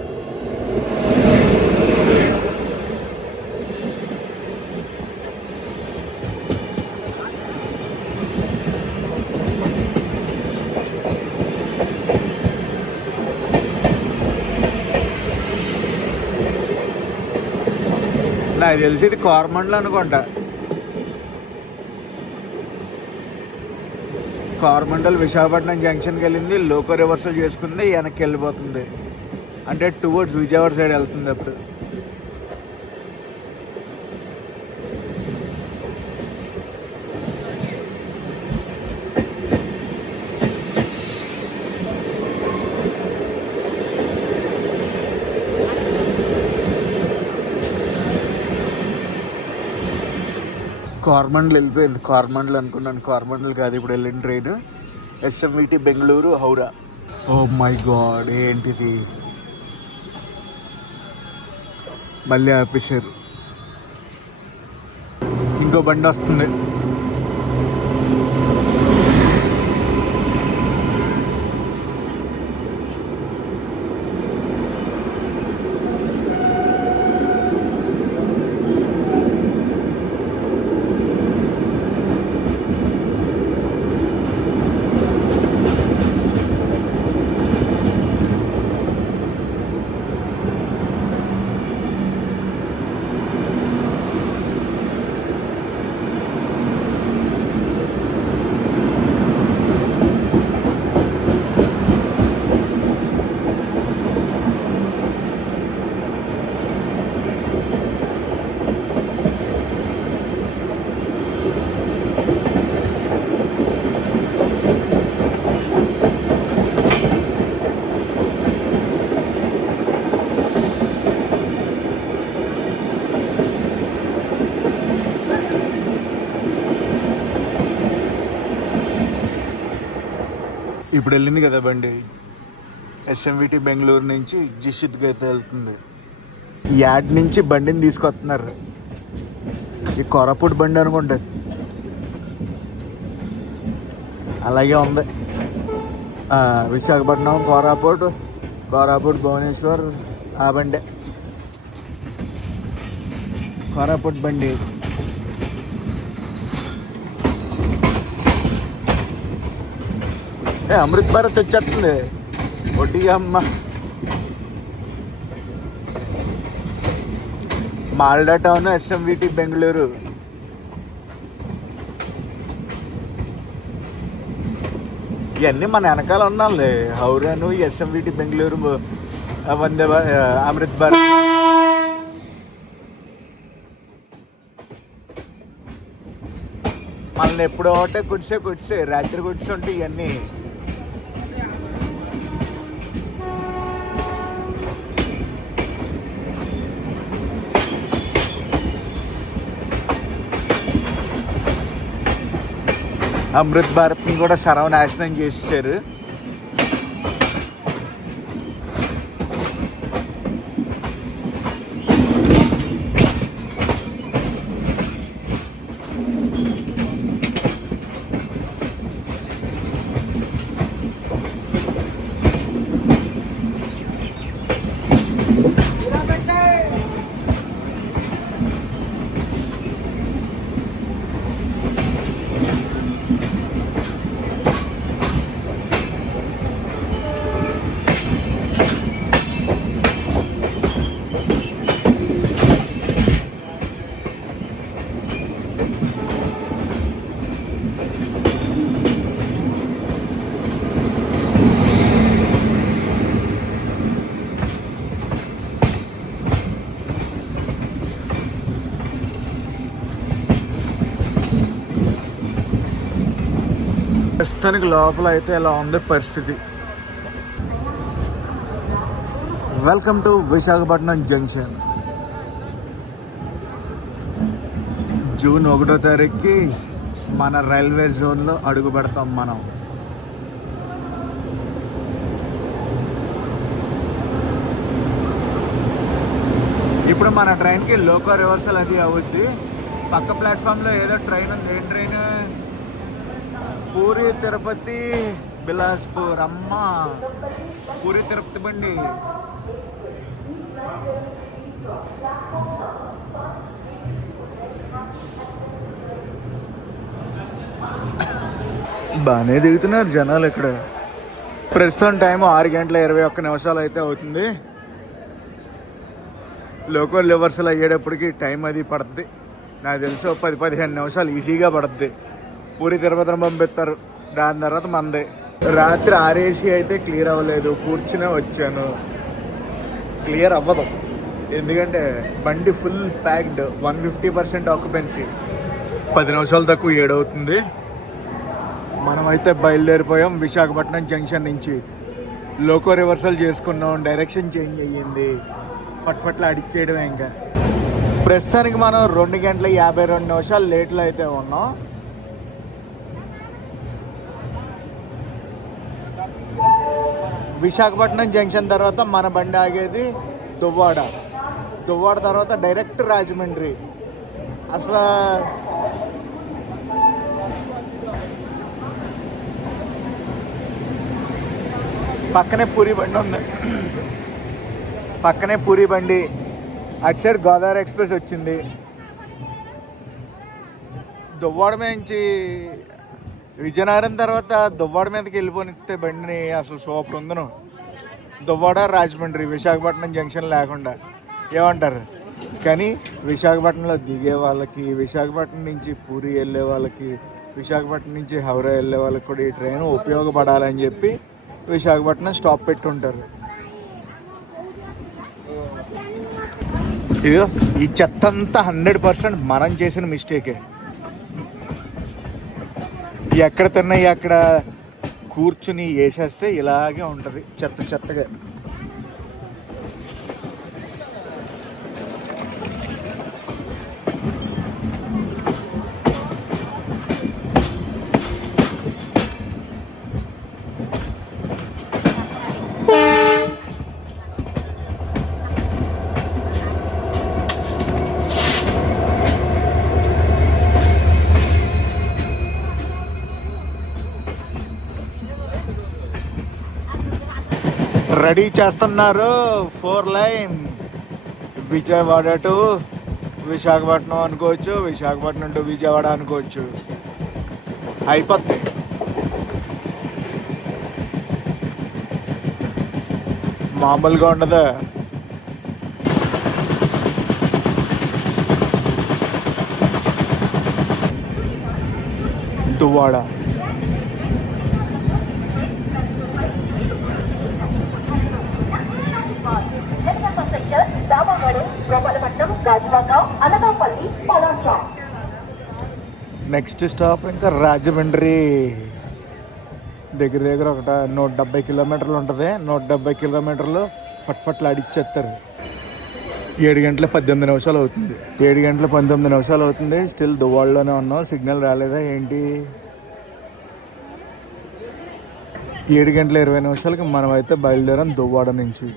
నాకు తెలిసి ఇది కోరమండల్ అనుకుంటా. కోరమండల్ విశాఖపట్నం జంక్షన్కి వెళ్ళింది, లోకో రివర్సల్ చేసుకుంది, వెనక్కి వెళ్ళిపోతుంది. అంటే టువర్డ్స్ విజయవాడ సైడ్ వెళ్తుంది అప్పుడు. కోరమండల్ వెళ్ళిపోయింది. కోరమండల్ అనుకున్నాను, కోరమండల్ కాదు. ఇప్పుడు వెళ్ళిన train SMVT Bengaluru Howrah. Oh my God, ఏంటిది మళ్ళీ ఆపేశారు. ఇంకో బండి వస్తుంది. ఇప్పుడు వెళ్ళింది కదా బండి, ఎస్ఎంవిటి బెంగళూరు నుంచి జిషిద్కి అయితే వెళ్తుంది. యాడ్ నుంచి బండిని తీసుకొస్తున్నారు. ఈ కొరాపుట్ బండి అనుకుంటే అలాగే ఉంది. విశాఖపట్నం కోరాపుట్ భువనేశ్వర్ ఆ బండి కోరాపుట్ బండి. అమృత్ భారత్ వచ్చేస్తుంది ఒడ్డిగా అమ్మ. Malda town SMVT Bengaluru. ఇవన్నీ మన వెనకాల ఉన్నాలే. హౌరాను ఎస్ఎంవిటి బెంగళూరు వందే అమృత్ భారత్. మనల్ని ఎప్పుడో ఒకటే కుడిసే రాత్రి ఉంటే ఇవన్నీ అమృత్ భారత్ని కూడా సర్వనాశనం చేసేసారు. ప్రస్తుతానికి లోపల అయితే ఇలా ఉంది పరిస్థితి. Welcome to Visakhapatnam junction. June 1వ తారీఖుకి మన రైల్వే జోన్లో అడుగు పెడతాం మనం. ఇప్పుడు మన ట్రైన్కి లోకో రివర్సల్ అది అవుద్ది. పక్క ప్లాట్ఫామ్లో ఏదో ట్రైన్ ఉంది. ఏం ట్రైన్? పూరి తిరుపతి బిలాస్పూర్. అమ్మ, పూరి తిరుపతి బండి. బాగానే దిగుతున్నారు జనాలు ఇక్కడ. ప్రస్తుతం టైం 6:21 అయితే అవుతుంది. లోకల్ రివర్సల్ అయ్యేటప్పటికి టైం అది పడుతుంది. నాకు తెలిసి 10-15 నిమిషాలు ఈజీగా పడుతుంది. పూరి తిరుపతిని పంపిస్తారు. దాని తర్వాత మందే. రాత్రి ఆర్ఏసీ అయితే క్లియర్ అవ్వలేదు. కూర్చునే వచ్చాను. క్లియర్ అవ్వదు, ఎందుకంటే బండి ఫుల్ ప్యాక్డ్. 150% ఆక్యుపెన్సీ. 10 నిమిషాలు తక్కువ 7 అవుతుంది. మనమైతే బయలుదేరిపోయాం విశాఖపట్నం జంక్షన్ నుంచి. లోకో రివర్సల్ చేసుకున్నాం. డైరెక్షన్ చేంజ్ అయ్యింది. ఫట్లా అడిచేయడమే. ఇంకా ప్రస్తుతానికి మనం 2:52 లేట్లో అయితే ఉన్నాం. విశాఖపట్నం జంక్షన్ తర్వాత మన బండి ఆగేది దువ్వాడ తర్వాత డైరెక్ట్ రాజమండ్రి. అసలు పక్కనే పూరి బండి ఉంది. అటు సైడ్ గోదావరి ఎక్స్ప్రెస్ వచ్చింది. దువ్వాడ నుంచి విజయనగరం తర్వాత దువ్వాడ మీదకి వెళ్ళిపోనిస్తే బండిని అసలు సూపర్ ఉందను. దువ్వాడ రాజమండ్రి విశాఖపట్నం జంక్షన్ లేకుండా. ఏమంటారు? కానీ విశాఖపట్నంలో దిగే వాళ్ళకి, విశాఖపట్నం నుంచి పూరి వెళ్ళే వాళ్ళకి, విశాఖపట్నం నుంచి హౌరా వెళ్ళే వాళ్ళకి కూడా ఈ ట్రైన్ ఉపయోగపడాలని చెప్పి విశాఖపట్నం స్టాప్ పెట్టుంటారు. ఇదిగో ఈ చెత్త అంతా 100% మనం చేసిన మిస్టేకే. ఎక్కడ తిన్నాయి అక్కడ కూర్చుని వేసేస్తే ఇలాగే ఉంటుంది చెత్తగా. రెడీ చేస్తున్నారు 4 లైన్. విజయవాడ టు విశాఖపట్నం అనుకోవచ్చు, విశాఖపట్నం టు విజయవాడ అనుకోవచ్చు. అయిపోద్ది. మామూలుగా ఉండదు. దువ్వాడ నెక్స్ట్ స్టాప్ ఇంకా రాజమండ్రి. దగ్గర దగ్గర 170 కిలోమీటర్లు ఉంటుంది. 170 కిలోమీటర్లు ఫట్ఫట్లు అడిచేస్తారు. 7 గంటల 18 నిమిషాలు అవుతుంది. 7 గంటల 19 నిమిషాలు అవుతుంది. స్టిల్ దువ్వాడలోనే ఉన్నాం. సిగ్నల్ రాలేదా ఏంటి? 7 గంటల 20 నిమిషాలకి మనం అయితే బయలుదేరాం దువ్వాడ నుంచి.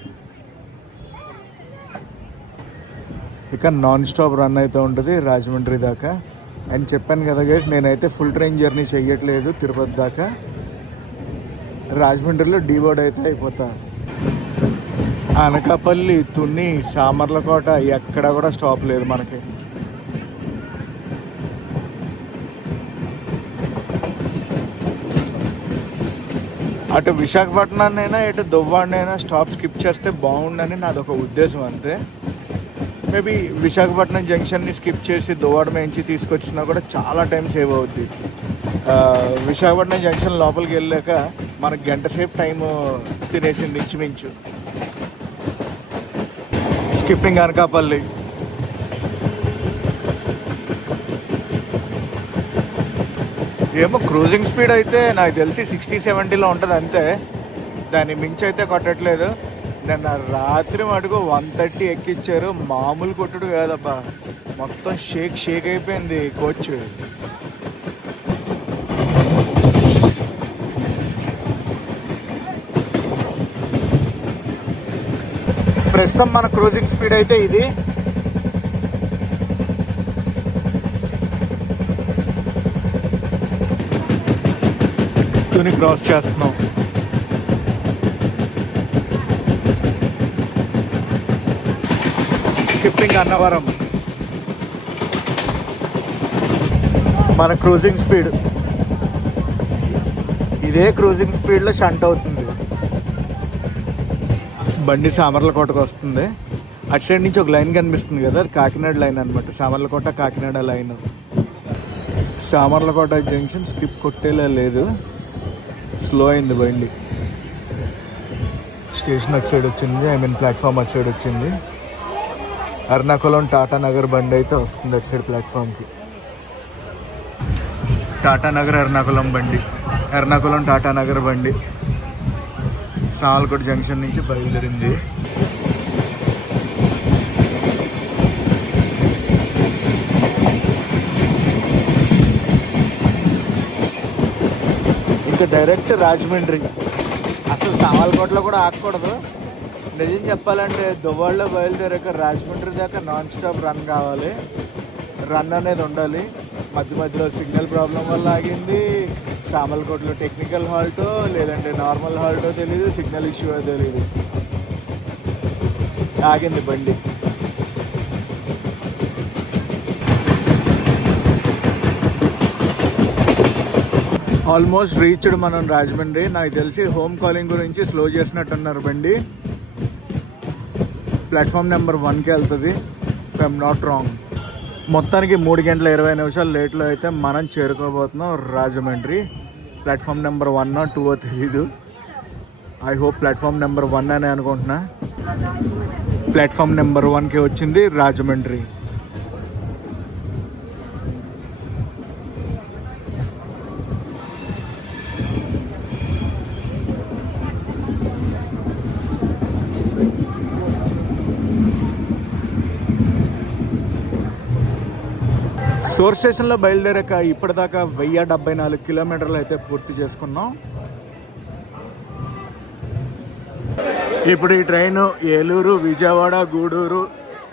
ఇక నాన్ స్టాప్ రన్ అయితే ఉంటుంది రాజమండ్రి దాకా. అని చెప్పాను కదా గైస్, నేనైతే ఫుల్ ట్రైన్ జర్నీ చెయ్యట్లేదు తిరుపతి దాకా. రాజమండ్రిలో డీబోర్డ్ అయితే అయిపోతా. అనకాపల్లి, తుని, సామర్లకోట ఎక్కడ కూడా స్టాప్ లేదు మనకి. అటు విశాఖపట్నాన్నైనా ఇటు దువ్వాడనైనా స్టాప్ స్కిప్ చేస్తే బాగుండని నాదొక ఉద్దేశం అంతే. మేబీ విశాఖపట్నం జంక్షన్ని స్కిప్ చేసి దువ్వాడ నుంచి తీసుకొచ్చినా కూడా చాలా టైం సేవ్ అవుద్ది. విశాఖపట్నం జంక్షన్ లోపలికి వెళ్ళాక మనకు గంట సేపు టైము తినేసింది ఇంచుమించు. స్కిప్పింగ్ అనకాపల్లి. ఏమో క్రూజింగ్ స్పీడ్ అయితే నాకు తెలిసి 60-70లో ఉంటుంది అంతే. దాన్ని మించి అయితే కొట్టట్లేదు. నిన్న రాత్రి మటుకు 130 ఎక్కిచ్చారు. మామూలు కొట్టుడు కాదబ్బా, మొత్తం షేక్ అయిపోయింది కోచ్. ప్రస్తుతం మన క్రూజింగ్ స్పీడ్ అయితే ఇది. తుని క్రాస్ చేస్తున్నాం. స్కిప్పింగ్ అన్నవరం. మన క్రూజింగ్ స్పీడ్ ఇదే. క్రూజింగ్ స్పీడ్లో షంట్ అవుతుంది. బండి సామర్లకోటకు వస్తుంది. అటు సైడ్ నుంచి ఒక లైన్ కనిపిస్తుంది కదా, అది కాకినాడ లైన్ అనమాట. Samarlakota Kakinada line. Samarlakota junction skip కొట్టేలా లేదు, స్లో అయింది బండి. స్టేషన్ అటు సైడ్ వచ్చింది, ప్లాట్ఫామ్ అటు సైడ్ వచ్చింది. ఎర్నాకుళం టాటానగర్ బండి అయితే వస్తుంది అటు సైడ్ ప్లాట్ఫామ్కి. టాటానగర్ ఎర్నాకుళం బండి, ఎర్నాకుళం టాటానగర్ బండి సామర్లకోట జంక్షన్ నుంచి బయలుదేరింది. ఇంకా డైరెక్ట్ రాజమండ్రి. అసలు సామర్లకోటలో కూడా ఆగకూడదు. నిజం చెప్పాలంటే దువ్వాడలో బయలుదేరాక రాజమండ్రి దాకా నాన్ స్టాప్ రన్ కావాలి. రన్ అనేది ఉండాలి. మధ్యలో సిగ్నల్ ప్రాబ్లం వల్ల ఆగింది. సామర్లకోటలో టెక్నికల్ హాల్టో లేదంటే నార్మల్ హాల్టో తెలీదు, సిగ్నల్ ఇష్యూ తెలీదు, ఆగింది బండి. ఆల్మోస్ట్ రీచ్డ్ మనం రాజమండ్రి. నాకు తెలిసి హోమ్ కాలింగ్ గురించి స్లో చేసినట్టున్నారు బండి. ప్లాట్ఫామ్ నెంబర్ 1కి వెళ్తుంది, ఇఫ్ ఐఎమ్ నాట్ రాంగ్. మొత్తానికి 3 గంటల 20 నిమిషాలు లేట్లో అయితే మనం చేరుకోబోతున్నాం రాజమండ్రి. ప్లాట్ఫామ్ నెంబర్ 1 or 2 తెలీదు. ఐ హోప్ ప్లాట్ఫామ్ నెంబర్ 1 అనే అనుకుంటున్నా. ప్లాట్ఫామ్ నెంబర్ 1కి వచ్చింది రాజమండ్రి. సోర్ స్టేషన్లో బయలుదేరాక ఇప్పటిదాకా 1074 కిలోమీటర్లు అయితే పూర్తి చేసుకున్నాం. ఇప్పుడు ఈ ట్రైన్ ఏలూరు, విజయవాడ, గూడూరు,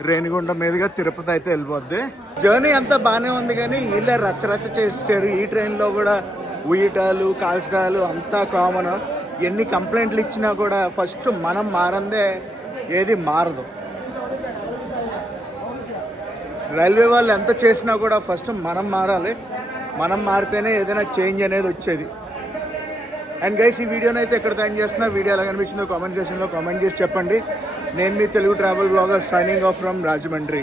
రేణిగుంట మీదుగా తిరుపతి అయితే వెళ్ళిపోద్ది. జర్నీ అంతా బాగానే ఉంది కానీ వీళ్ళే రచ్చ చేసేసారు. ఈ ట్రైన్లో కూడా ఉయ్యటాలు, కాల్చడాలు అంతా కామన్. ఎన్ని కంప్లైంట్లు ఇచ్చినా కూడా ఫస్ట్ మనం మారందే ఏది మారదు. రైల్వే వాళ్ళు ఎంత చేసినా కూడా ఫస్ట్ మనం మారాలి. మనం మారితేనే ఏదైనా చేంజ్ అనేది వచ్చేది. అండ్ గైస్, ఈ వీడియోని అయితే ఇక్కడ థ్యాంక్ చేస్తున్నా. వీడియో ఎలా కనిపించిందో కామెంట్ సెక్షన్లో కామెంట్ చేసి చెప్పండి. నేను మీ Telugu travel blogger signing off from Rajahmundry.